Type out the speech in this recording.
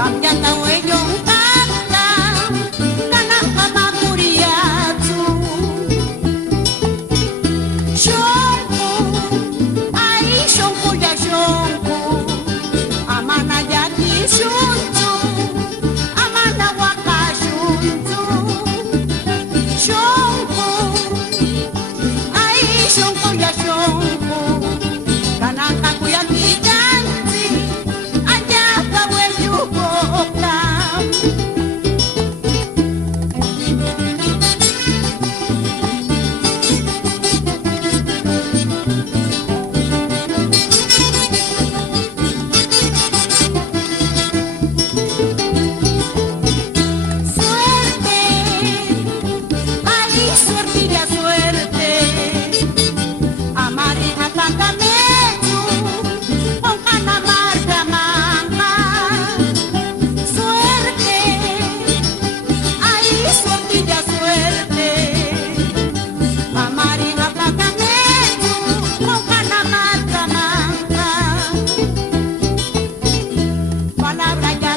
Kamjata wejong kata Kanaka makuriatsu Shonku Ai shonku ya shonku Amana yaki shunzu Amana waka shunzu Shonku Ai shonku ya shonku Kanaka kuyaki janzi Ajaka weyuko oklam Suerte, ay suerte ya suerte Amari atakametu Ongkana marga mama Suerte, ay suerte ya suerte Amari atakametu Ongkana marga mama Palabra ya